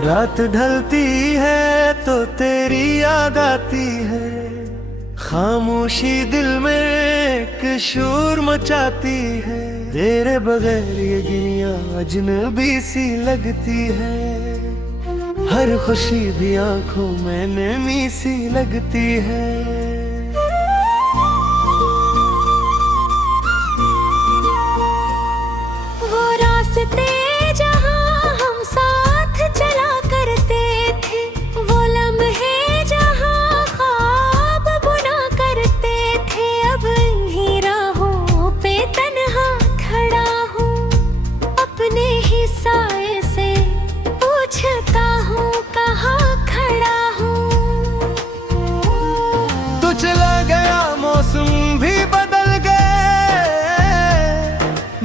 रात ढलती है तो तेरी याद आती है, खामोशी दिल में एक शोर मचाती है। तेरे बगैर ये दुनिया अजनबी सी लगती है, हर खुशी भी आंखों में नमी सी लगती है। वो रास्ते जहाँ हम साथ चला करते थे, वो लम्हे जहाँ ख्वाब बुना करते थे, अब इन्हीं राहों पे तन्हा खड़ा हूँ। अपने ही साए से पूछता हूँ कहाँ खड़ा हूँ। तू चला गया मौसम भी बदल गए,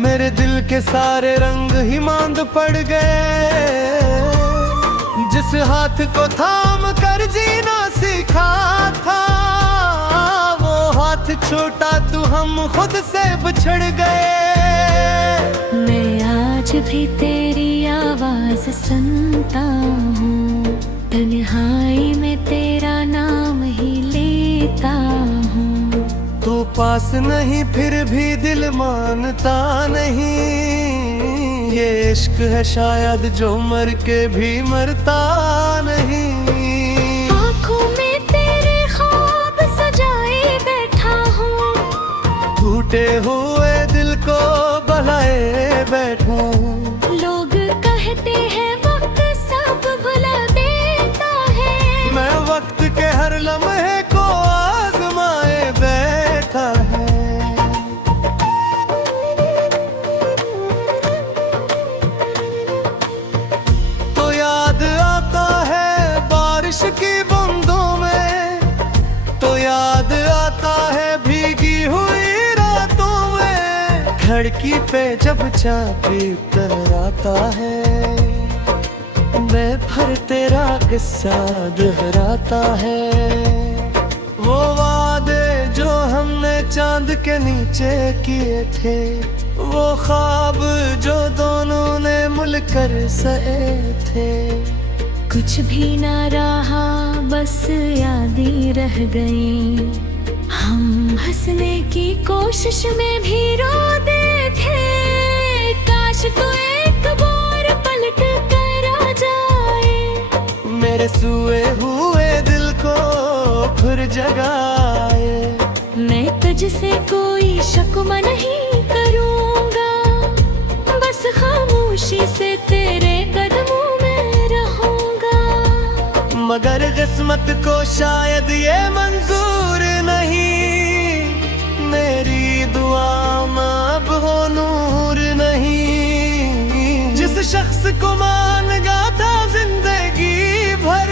मेरे दिल के सारे रंग ही मांद पड़ गए। जिस हाथ को थाम कर जीना सीखा था, वो हाथ छोटा तू हम खुद से बिछड़ गए। मैं आज भी तेरी आवाज सुनता हूँ, तन्हाई में तेरा नाम ही लेता हूँ। तू पास नहीं फिर भी दिल मानता नहीं, ये इश्क है शायद जो मर के भी मरता नहीं। आँखों में तेरे ख्वाब सजाए बैठा हूँ, टूटे हुए दिल को बलाए बैठा हूँ। लोग कहते हैं वक्त सब भुला देता है, मैं वक्त के हर लम्हे को आजमाए बैठा है। तो याद आता है बारिश की बूंदों में, तो याद आता है भीगी हुई रातों में। खिड़की पे जब चाबी टकराता है, मैं फिर तेरा किस्सा दोहराता है। वो वादे जो हमने चांद के नीचे किए थे, वो ख्वाब जो दोनों ने मिलकर सए थे। कुछ भी ना रहा बस यादें रह गई, हम हंसने की कोशिश में भी रोते थे। काश तो एक बार पलट कर आ जाए, मेरे सोए हुए दिल को फिर जगाए। मैं तुझसे कोई शिकवा नहीं करूँगा, बस खामोशी से तेरे कदमों में रहूँगा। मगर किस्मत को शायद ये मंजूर नहीं, मेरी दुआ में अब हो नूर नहीं। जिस शख्स को मान गया था जिंदगी भर,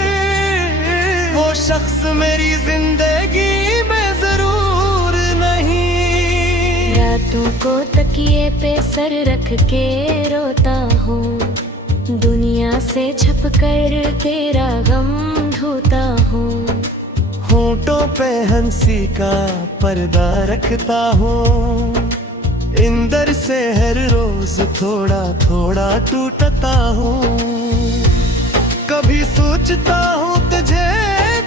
वो शख्स मेरी जिंदगी में जरूर नहीं। रातों को तकिए पे सर रख के रोता हूँ, दुनिया से छप कर तेरा गम ढोता हूँ। होंठों पे हंसी का पर्दा रखता हूँ, इंदर से हर रोज थोड़ा थोड़ा टूटता हूँ। कभी सोचता हूँ तुझे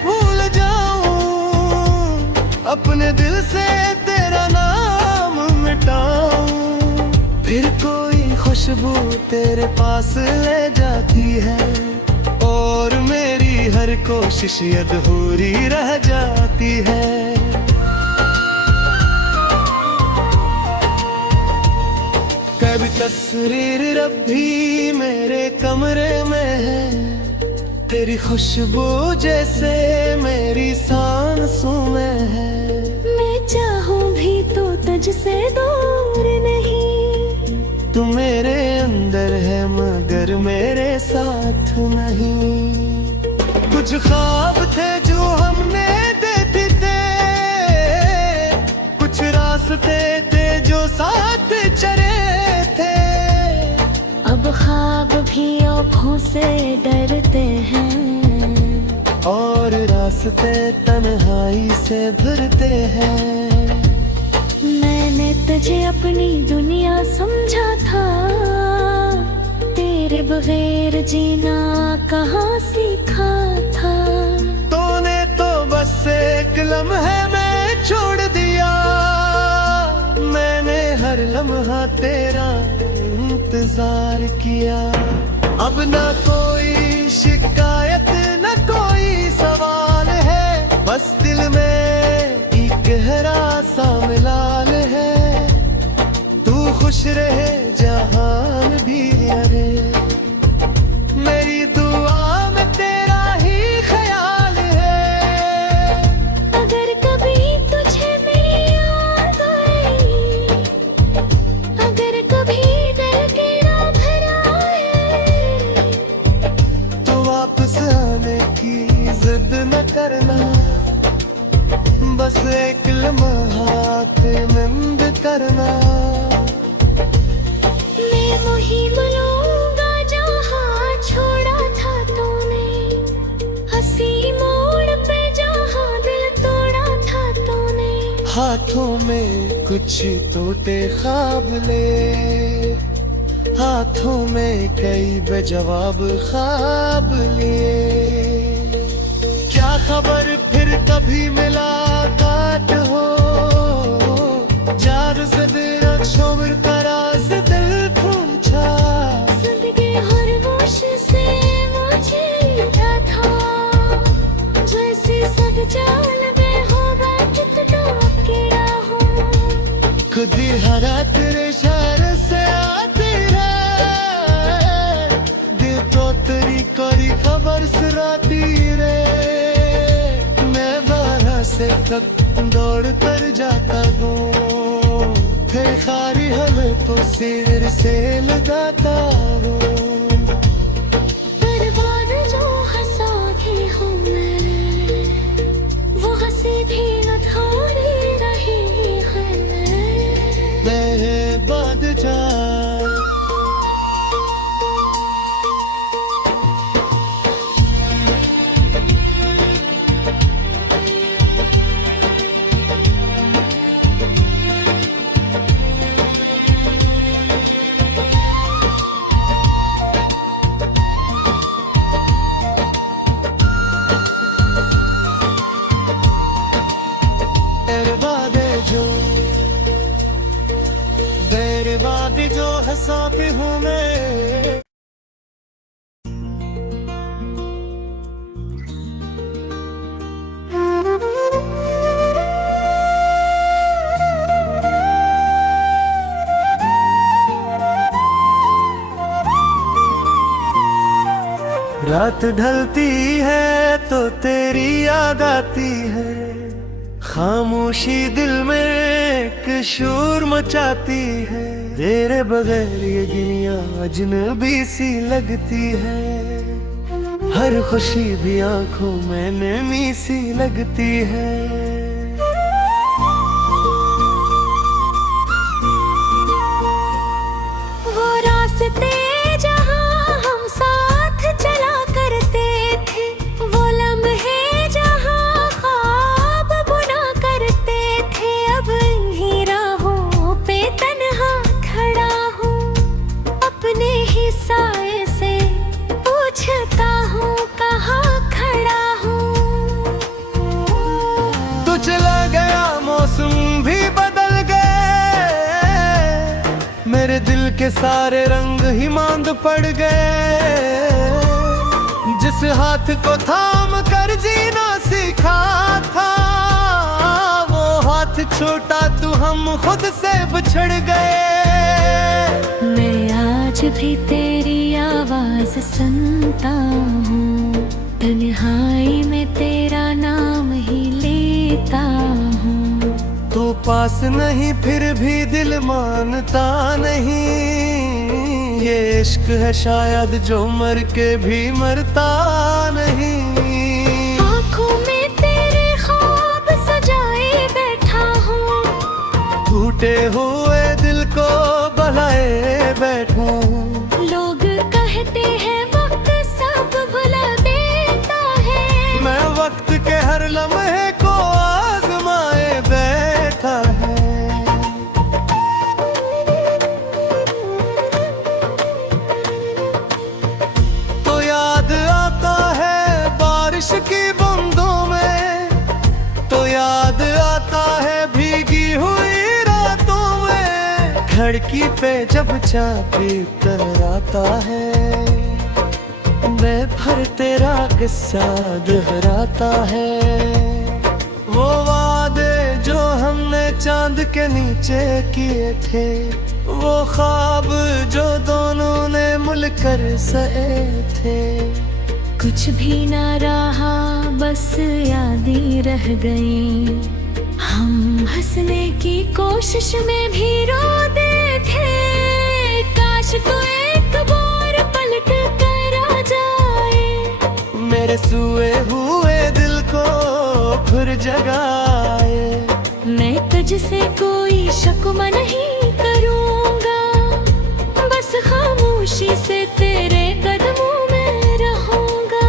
भूल जाऊं, अपने दिल से तेरा नाम मिटाऊं। फिर कोई खुशबू तेरे पास ले जाती है, और मेरी हर कोशिश अधूरी रह जाती है। कभी तस्वीर रब्बी मेरे कमरे में है, तेरी खुशबू जैसे मेरी सांसों में है। मैं चाहूँ भी तो तुझसे दूर नहीं, तू मेरे अंदर है मगर मेरे साथ नहीं। कुछ ख्वाब थे जो हमने देखे थे, कुछ रास्ते थे जो साथ चले थे। अब ख्वाब भी आँखों से डरते हैं, और रास्ते तन्हाई से भरते हैं। मैंने तुझे अपनी दुनिया समझा था, तेरे तेरे बगैर जीना कहाँ सीखा था। तूने तो बस एक लम्हे में छोड़ दिया, मैंने हर लम्हा तेरा इंतजार किया। अब ना कोई शिकायत न कोई सवाल है, बस दिल में एक गहरा सा मिलाल है। तू खुश रहे जहान भी रहे, मेरी दुआ में तेरा ही ख्याल है। अगर कभी तुझे मेरी याद आई, अगर कभी दिल के ना भर आए, तो वापस आने की जिद न करना, बस एक लम्हा नंद करना। मैं वही मिलूंगा जहाँ छोड़ा था तूने, हंसी मोड़ पे जहाँ दिल तोड़ा था तूने। हाथों में कुछ टूटे ख्वाब ले, हाथों में कई बेजवाब ख्वाब लिए। क्या खबर फिर कभी मुलाकात हो, जार से तेरा शोर करा से दिल पूछा। जिंदगी हर होश से मुझे लगा था, जैसे सब जाल में हो बैठ तो अकेला हूँ। खुद ही हरा तेरे शहर से आती रे, दिल तो तेरी कोई खबर सुनाती रे। मैं बारह से तक दौड़ कर जाता हूँ, फिर खारी हमें तो सिर से लगाता हूँ। बर्बाद जो हंसा के हूँ मैं, वो हंसी भी न थोड़ी रही है। मैं बाद जा बर्बाद जो हंसा पे हूँ मैं। रात ढलती है तो तेरी याद आती है, खामोशी दिल में एक शोर मचाती है। तेरे बगैर ये दुनिया अजनबी सी लगती है, हर खुशी भी आंखों में नमी सी लगती है। वो रास्ते जहाँ हम साथ चला करते थे, वो लम्हे जहाँ ख्वाब बुना करते थे। अब इन्हीं राहों पे तन्हा खड़ा हूँ, अपने ही साए से पूछता हूँ कहाँ खड़ा हूँ। तू चला गया मौसम भी बदल गए, मेरे दिल के सारे रंग ही मांद पड़ गए। जिस हाथ को थाम कर जीना सीखा था, वो हाथ छोटा तू हम खुद से बिछड़ गए। मैं आज भी तेरी आवाज सुनता हूँ, तन्हाई में तेरा नाम ही लेता हूँ। तू पास नहीं फिर भी दिल मानता नहीं, ये इश्क है शायद जो मर के भी मरता नहीं। आँखों में तेरे ख्वाब सजाए बैठा हूँ, टूटे हुए दिल को बहलाए बैठूं। लोग कहते हैं वक्त सब भुला देता है, मैं वक्त के हर लम्हे को आजमाए बैठा है। लड़की पे जब चाबी तराता है, मैं फिर तेरा किस्सा दोहराता है। वो वादे जो हमने चांद के नीचे किए थे, वो ख्वाब जो दोनों ने मिलकर सहे थे। कुछ भी ना रहा, बस यादें रह गई। हम हंसने की कोशिश में भी रोते थे। काश तो एक बार पलट कर आ जाए, मेरे सोए हुए दिल को फिर जगाए। मैं तुझसे कोई शिकवा नहीं करूँगा, बस खामोशी से तेरे कदमों में रहूँगा।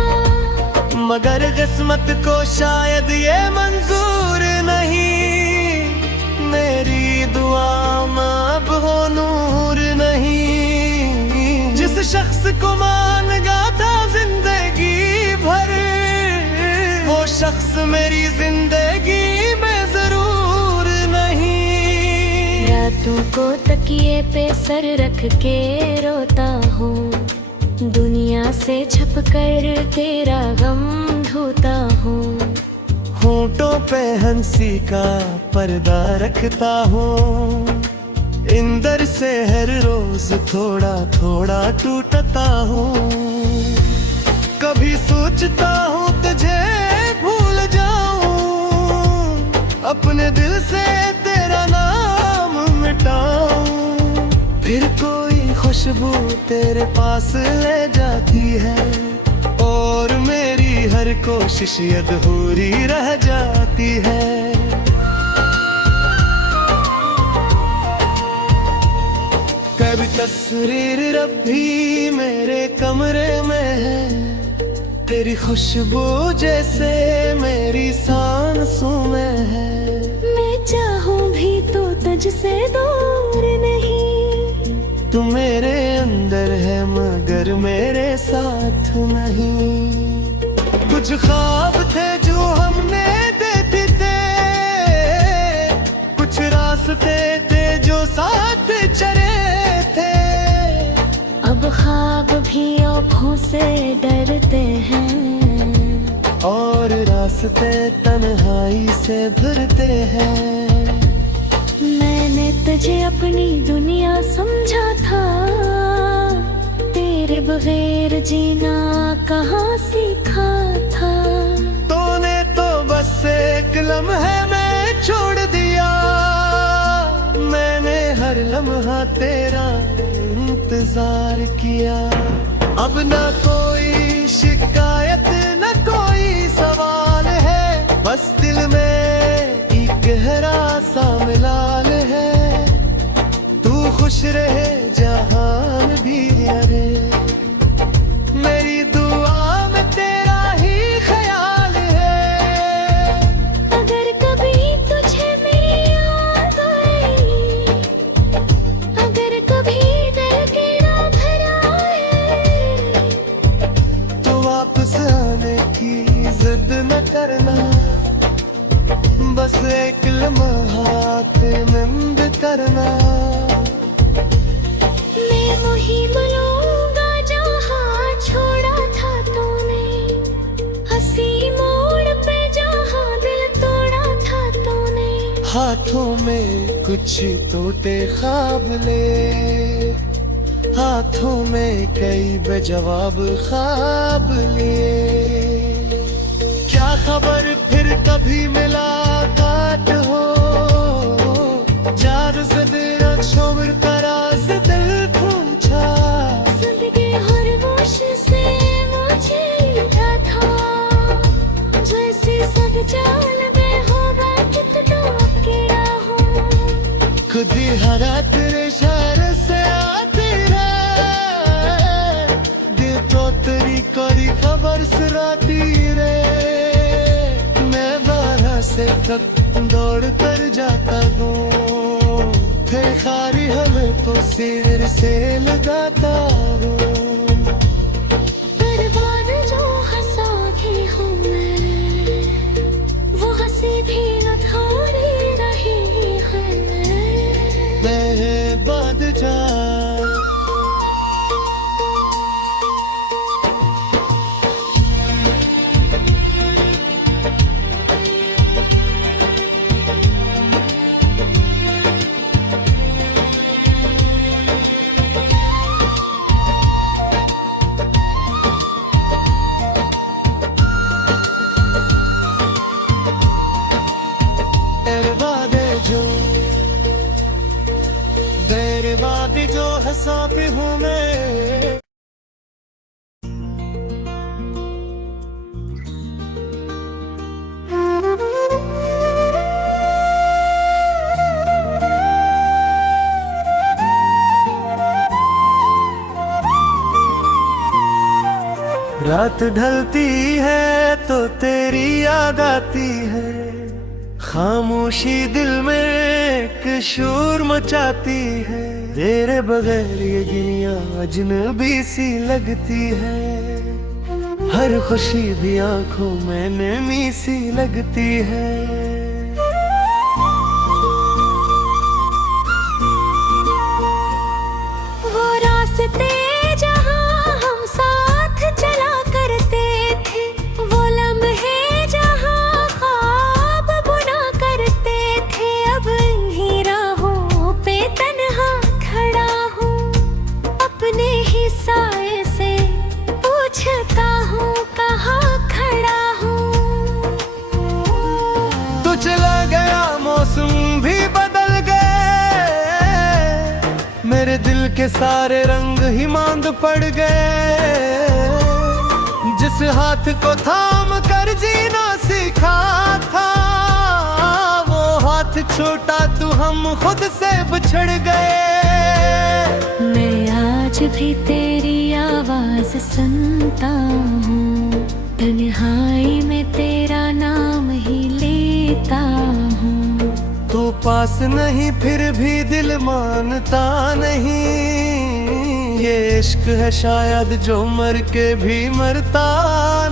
मगर किस्मत को शायद ये मंजूर नहीं, मेरी दुआ में अब हो नूर नहीं। जिस शख्स को मान गा था जिंदगी भर, वो शख्स मेरी जिंदगी में जरूर नहीं। रातों को तकिए पे सर रख के रोता हूँ, दुनिया से छप कर तेरा गम धोता हूँ। होठों पे हंसी का पर्दा रखता हूँ, इंदर से हर रोज थोड़ा थोड़ा टूटता हूँ। कभी सोचता हूँ तुझे भूल जाऊं, अपने दिल से तेरा नाम मिटाऊं। फिर कोई खुशबू तेरे पास ले जाती है, और मेरी हर कोशिश अधूरी रह जाती है। कभी तस्वीर रब्बी मेरे कमरे में है, तेरी खुशबू जैसे मेरी सांसों में है। मैं चाहूँ भी तो तुझसे दूर नहीं, तू मेरे अंदर है मगर मेरे साथ नहीं। कुछ ख्वाब थे जो हमने देखे थे, कुछ रास्ते थे जो साथ चले थे। अब ख्वाब भी आँखों से डरते हैं, और रास्ते तन्हाई से भरते हैं। मैंने तुझे अपनी दुनिया समझा था, तेरे बगैर जीना कहाँ सीखा था। तूने तो बस एक लम्हे में छोड़ दिया, मैंने हर लम्हा तेरा इंतजार किया। अब ना कोई शिकायत न कोई सवाल है, बस दिल में एक गहरा सा मिलाल है। तू खुश रहे जहान भी रहे, मेरी दुआ में तेरा ही ख्याल है। अगर कभी तुझे मेरी याद आए, अगर कभी दिल के ना भर आए, तो वापस आने की जिद न करना, बस एक लम्हा नंद करना। मैं वही मिलूंगा जहाँ छोड़ा था तूने, हंसी मोड़ पे जहाँ दिल तोड़ा था तूने। हाथों में कुछ टूटे ख्वाब ले, हाथों में कई बेजवाब ख्वाब लिए। क्या खबर फिर कभी मुलाकात हो, जार से तेरा शोर करा से दिल पूछा। जिंदगी हर होश से मुझे लगा था, जैसे सद जाल में होगा कितना अकेला हूँ। खुद ही हरा तेरे शहर से आती है, दिल तो तेरी कोई खबर सुनाती रे। मैं बाहर से तक दौड़ कर जाता हूँ, फिर खारी हमें तो सिर से लगाता हूँ। बर्बाद जो हंसा की हूँ मैं, वो हंसी भी अधूरी रही है। मैं बाद रात ढलती है तो तेरी याद आती है, खामोशी दिल में एक शोर मचाती है। तेरे बगैर ये दुनिया अजनबी सी लगती है, हर खुशी भी आंखों में नमी सी लगती है। वो रास्ते जहाँ हम साथ चला करते थे, वो लम्हे जहाँ ख्वाब बुना करते थे, अब इन्हीं राहों पे तन्हा खड़ा हूँ। अपने ही साए से पूछता हूँ कहाँ खड़ा हूँ। तू चला गया मौसम भी बदल गए, मेरे दिल के सारे रंग ही मांद पड़ गए। जिस हाथ को थाम कर जीना सीखा था, वो हाथ छोटा तू हम खुद से बिछड़ गए। मैं आज भी तेरी आवाज सुनता हूँ, तन्हाई में तेरा नाम ही लेता हूँ। तू पास नहीं फिर भी दिल मानता नहीं, ये इश्क है शायद जो मर के भी मरता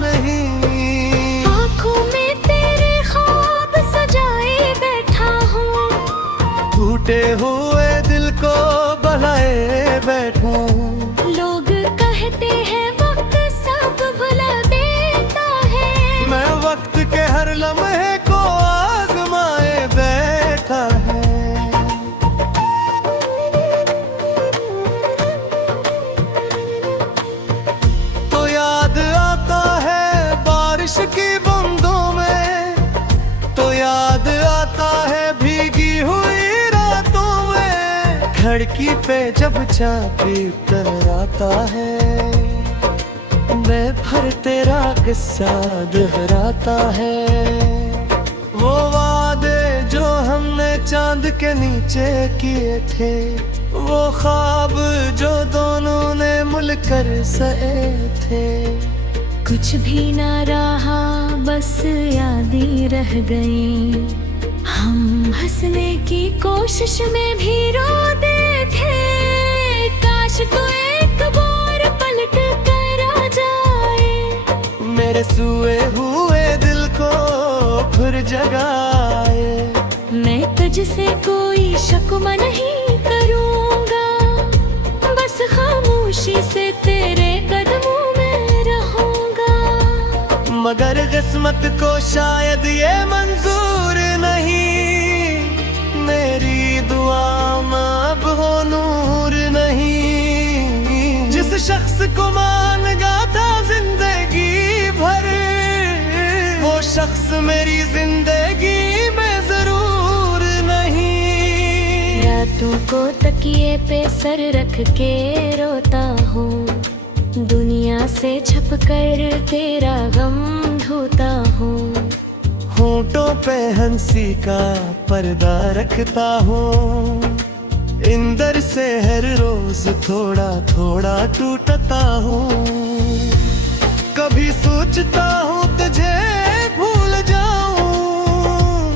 नहीं। आँखों में तेरे ख्वाब सजाए बैठा हूँ, टूटे हुए दिल को बहलाए बैठा हूँ। लोग कहते हैं वक्त सब भुला देता है, मैं वक्त के हर लम्हे को आजमाए बैठा है। तो याद आता है बारिश की बूंदों में, तो याद आता है भीगी हुई रातों में। खिड़की पे जब चाबी टकराता है, मैं फिर तेरा किस्सा दोहराता है। वो वादे जो हमने चांद के नीचे किए थे, वो ख्वाब जो दोनों ने मिलकर सए थे। कुछ भी ना रहा बस यादें रह गई, हम हंसने की कोशिश में भी रोते थे। काश तू एक बार पलट कर आ जाए, मेरे सोए हुए दिल को फिर जगाए। मैं तुझसे कोई शिकवा नहीं करूँगा, बस खामोशी से तेरे कदमों में रहूँगा। मगर किस्मत को शायद ये मंजूर नहीं, मेरी दुआ में अब हो नूर नहीं। जिस शख्स को मान गया था जिंदगी भर, वो शख्स मेरी जिंदगी में जरूर नहीं। रातों को तकिए पे सर रख के रोता हूँ, दुनिया से छप कर तेरा गम ढोता हूँ। होठों पे हंसी का पर्दा रखता हूँ, इंदर से हर रोज थोड़ा थोड़ा टूटता हूँ। कभी सोचता हूँ तुझे भूल जाऊं,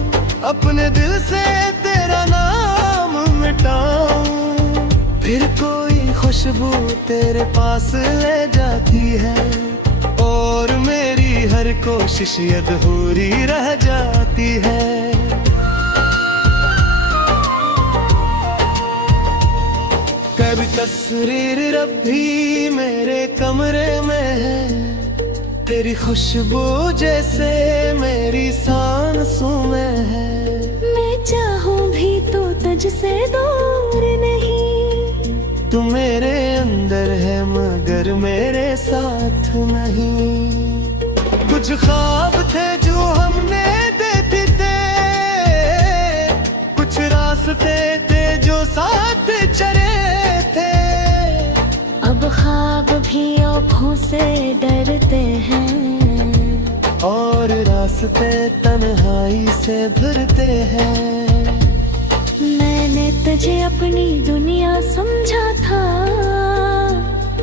अपने दिल से तेरा नाम मिटाऊं। फिर कोई खुशबू तेरे पास ले जाती है, और मेरी हर कोशिश अधूरी रह जाती है। कभी तस्वीर रब्बी मेरे कमरे में है, तेरी खुशबू जैसे मेरी सांसों में है। मैं चाहूँ भी तो तुझसे दूर नहीं, तू मेरे अंदर है मगर मेरे साथ नहीं। कुछ ख्वाब थे जो हमने देते थे, कुछ रास्ते थे जो साथ चले थे। अब ख्वाब भी आँखों से डरते हैं, और रास्ते तन्हाई से भरते हैं। मैंने तुझे अपनी दुनिया समझा था,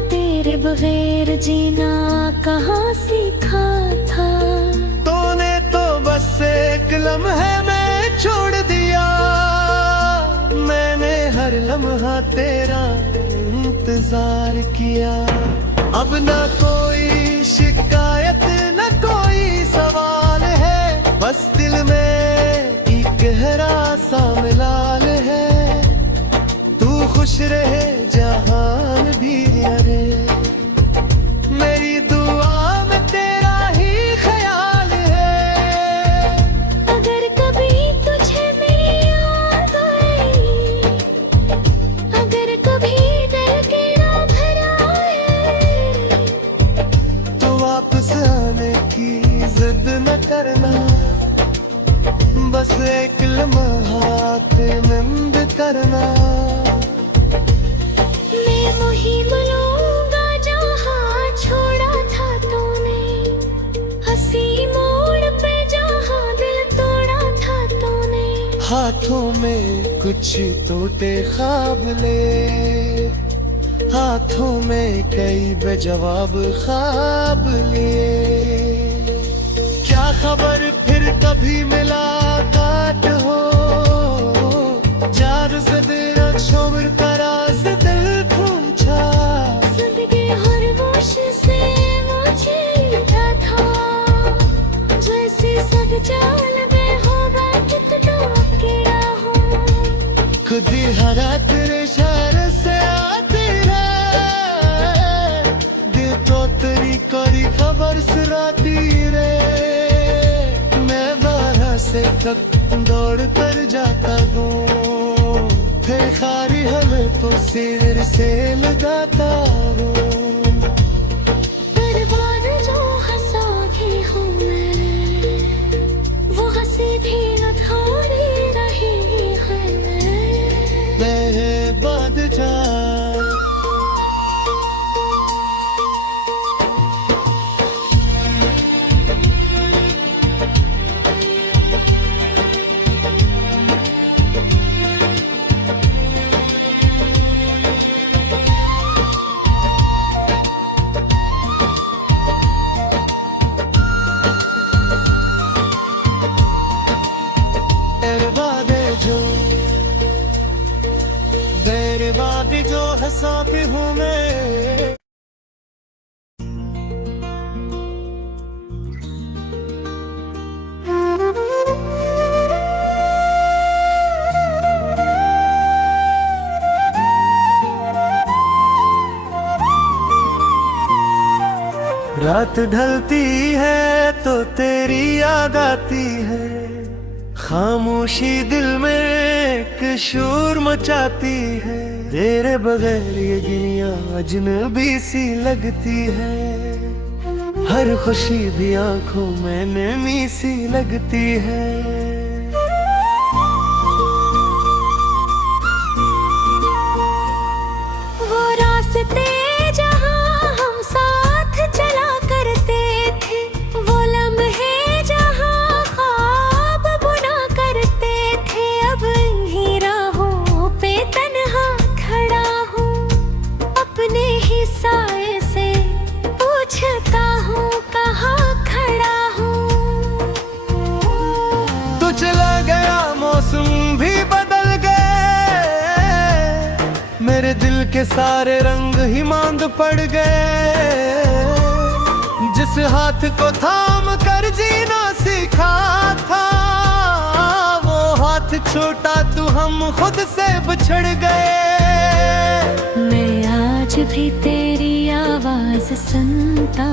तेरे तेरे बगैर जीना कहाँ सीखा था। तूने तो बस एक लम्हे में छोड़ दिया, मैंने हर लम्हा तेरा इंतजार किया। अब ना कोई शिकायत न कोई सवाल है, बस दिल में एक गहरा सा मिलाल है। तू खुश रहे जहान भी अरे, मेरी दुआ में तेरा ही ख्याल है। अगर कभी तुझे मेरी याद आए, अगर कभी दिल की ना भर आए, तो वापस आने की जिद न करना, बस एक लम्हा नंद करना। मैं मुहिम लूंगा जहाँ छोड़ा था तूने, हंसी मोड़ पे जहाँ दिल तोड़ा था तूने। हाथों में कुछ टूटे ख्वाब ले, हाथों में कई बेजवाब ख्वाब लिए। क्या खबर फिर कभी मुलाकात हो, जार से तेरा शोर करा से दिल पूछा। जिंदगी हर मोश से मुझे लिखा था, जैसे सद चाल में हो कितना अकेला हूँ। खुद ही हरा तेरे इशारे से आती है, दिल तो तेरी कोई खबर सुनाती रे। मैं बाहर से तक दौड़ कर जाता हूँ, फिर खारी हमें तो सिर से लगाता हूँ। बर्बाद जो हंसा के हूँ मैं, वो हंसी भी अधूरी रही है। मैं बाद जा बर्बादी जो हंसाती हूँ मैं। रात ढलती है तो तेरी याद आती है, खामोशी दिल में एक शोर मचाती है। तेरे बगैर ये दुनिया अजनबी सी लगती है, हर खुशी भी आंखों में नमी सी लगती है। वो रास्ते जहाँ हम साथ चला करते थे, वो लम्हे जहाँ ख्वाब बुना करते थे। अब इन्हीं राहों पे तन्हा खड़ा हूँ, अपने ही साए से पूछता हूँ कहाँ खड़ा हूँ। तू चला गया मौसम भी बदल गए, मेरे दिल के सारे रंग ही मांद पड़ गए। जिस हाथ को थाम कर जीना सीखा था, वो हाथ छोटा तू हम खुद से बिछड़ गए। मैं आज भी तेरी आवाज सुनता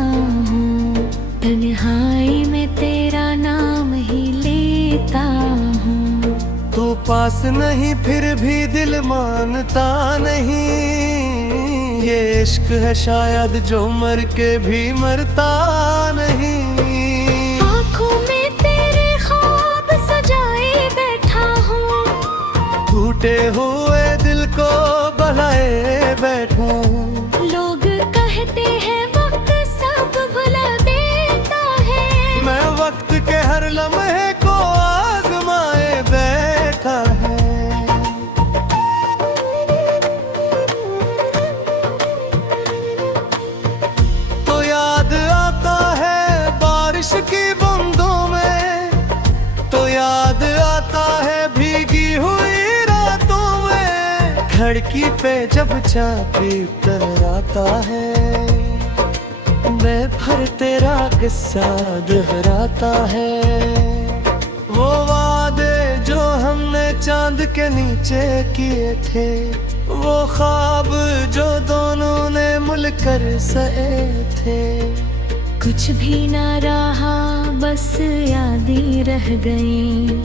हूँ, तन्हाई में तेरा नाम ही लेता हूँ। तू पास नहीं फिर भी दिल मानता नहीं, ये इश्क है शायद जो मर के भी मरता नहीं। आँखों में तेरे ख्वाब सजाए बैठा हूँ, टूटे हुए दिल को बलाए बैठा हूँ। लोग कहते हैं वक्त सब भुला देता है, मैं वक्त के हर लम्हे को आजमाए बैठा है। लड़की पे जब चाबी टकराता है, मैं फिर तेरा किस्सा दोहराता है। वो वादे जो हमने चांद के नीचे किए थे, वो ख्वाब जो दोनों ने मिलकर सए थे। कुछ भी ना रहा, बस यादें रह गई।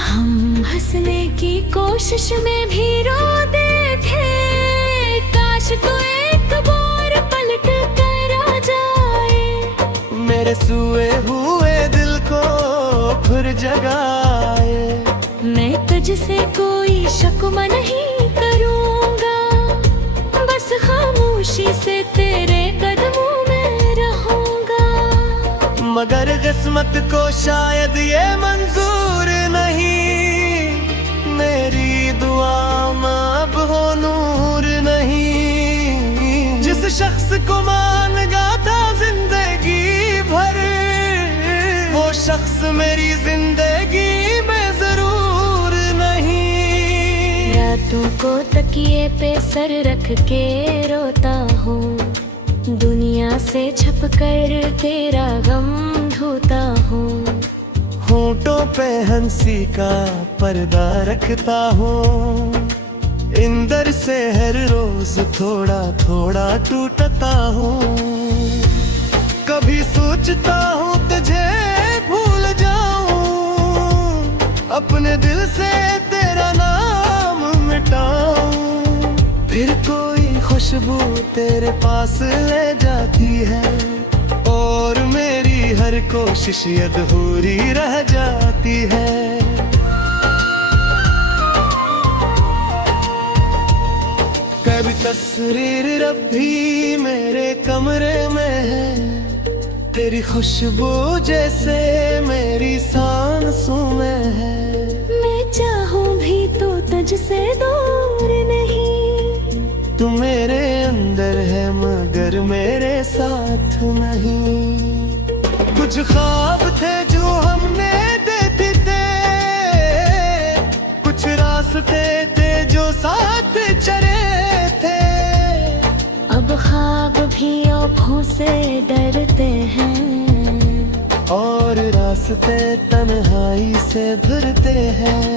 हम हंसने की कोशिश में भी रोते थे। काश तू एक बार पलट कर आ जाए, मेरे सोए हुए दिल को फिर जगाए। मैं तुझसे कोई शिकवा नहीं करूँगा, बस खामोशी से तेरे कदमों में रहूँगा। मगर किस्मत को शायद ये मंजूर नहीं, मेरी दुआ में अब हो नूर नहीं। जिस शख्स को मांगा था जिंदगी भर, वो शख्स मेरी जिंदगी में जरूर नहीं। रातों को तकिए पे सर रख के रोता हूँ, दुनिया से छप कर तेरा गम ढोता हूँ। होठों पे हंसी का पर्दा रखता हूँ, इंदर से हर रोज थोड़ा थोड़ा टूटता हूँ। कभी सोचता हूँ तुझे भूल जाऊं, अपने दिल से तेरा नाम मिटाऊं। फिर कोई खुशबू तेरे पास ले जाती है, और मेरी हर कोशिश अधूरी रह जाती है। कभी तस्वीर रब्बी मेरे कमरे में है, तेरी खुशबू जैसे मेरी सांसों में है। मैं चाहूँ भी तो तुझसे दूर नहीं, तू मेरे अंदर है मगर मेरे साथ नहीं। कुछ ख्वाब थे जो हमने देखे थे, कुछ रास्ते थे जो साथ चले थे। अब ख्वाब भी आँखों से डरते हैं, और रास्ते तन्हाई से भरते हैं।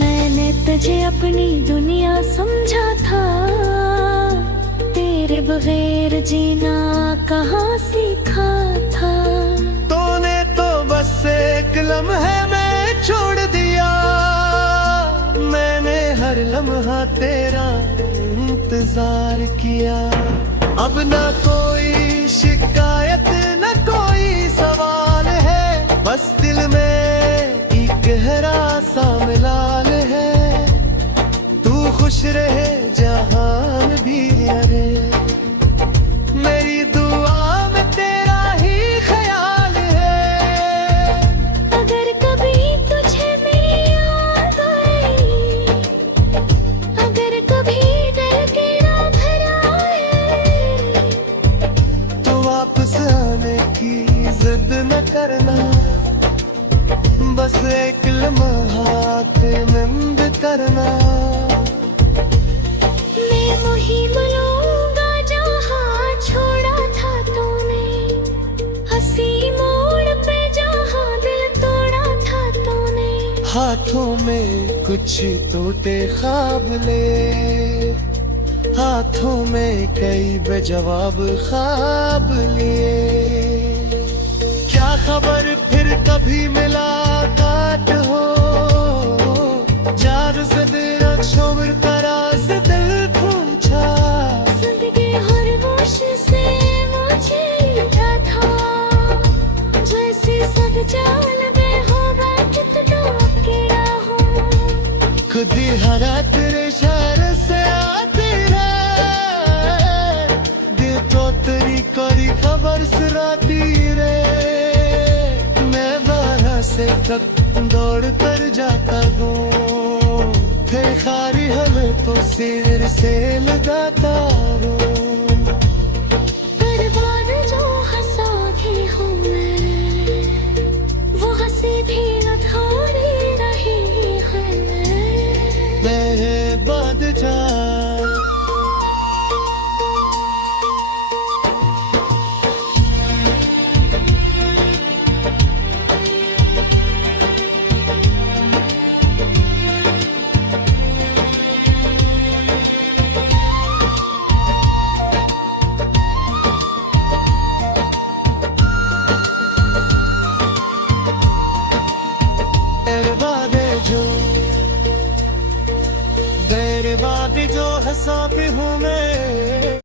मैंने तुझे अपनी दुनिया समझा था, तेरे बगैर जीना कहाँ सीखा था। तूने तो बस एक लम्हे में छोड़ दिया, मैंने हर लम्हा तेरा इंतजार किया। अब ना कोई शिकायत न कोई सवाल है, बस दिल में एक गहरा सा मिलाल है। तू खुश रहे जहान भी रहे, मेरी दुआ में तेरा ही ख्याल है। अगर कभी तुझे मेरी याद आए, अगर कभी दिल की राह भर आए, तो वापस आने की जिद न करना, बस एक लम्हा नंद करना। मैं मुहिम लूंगा जहाँ छोड़ा था तूने, हंसी मोड़ पे जहाँ दिल तोड़ा था तूने। हाथों में कुछ टूटे ख्वाब ले, हाथों में कई बेजवाब ख्वाब लिए। क्या खबर फिर कभी मुलाकात हो, जार से तेरा शोर करा से दिल पूछा। जिंदगी हर होश से मुझे लगा था, जैसे सब जाल में होगा कितना अकेला हूँ। खुद ही हरा तेरे इशारे से आती है, दिल तो तेरी कोई खबर सुनाती रे। मैं बाहर से कब दौड़ कर जाता हूँ, फिर खारी हमें तो सिर से लगाता हूँ। बर्बाद जो हंसा के हूँ मैं, वो हंसी भी न थोड़ी रही है। मैं बाद सांप हूँ मैं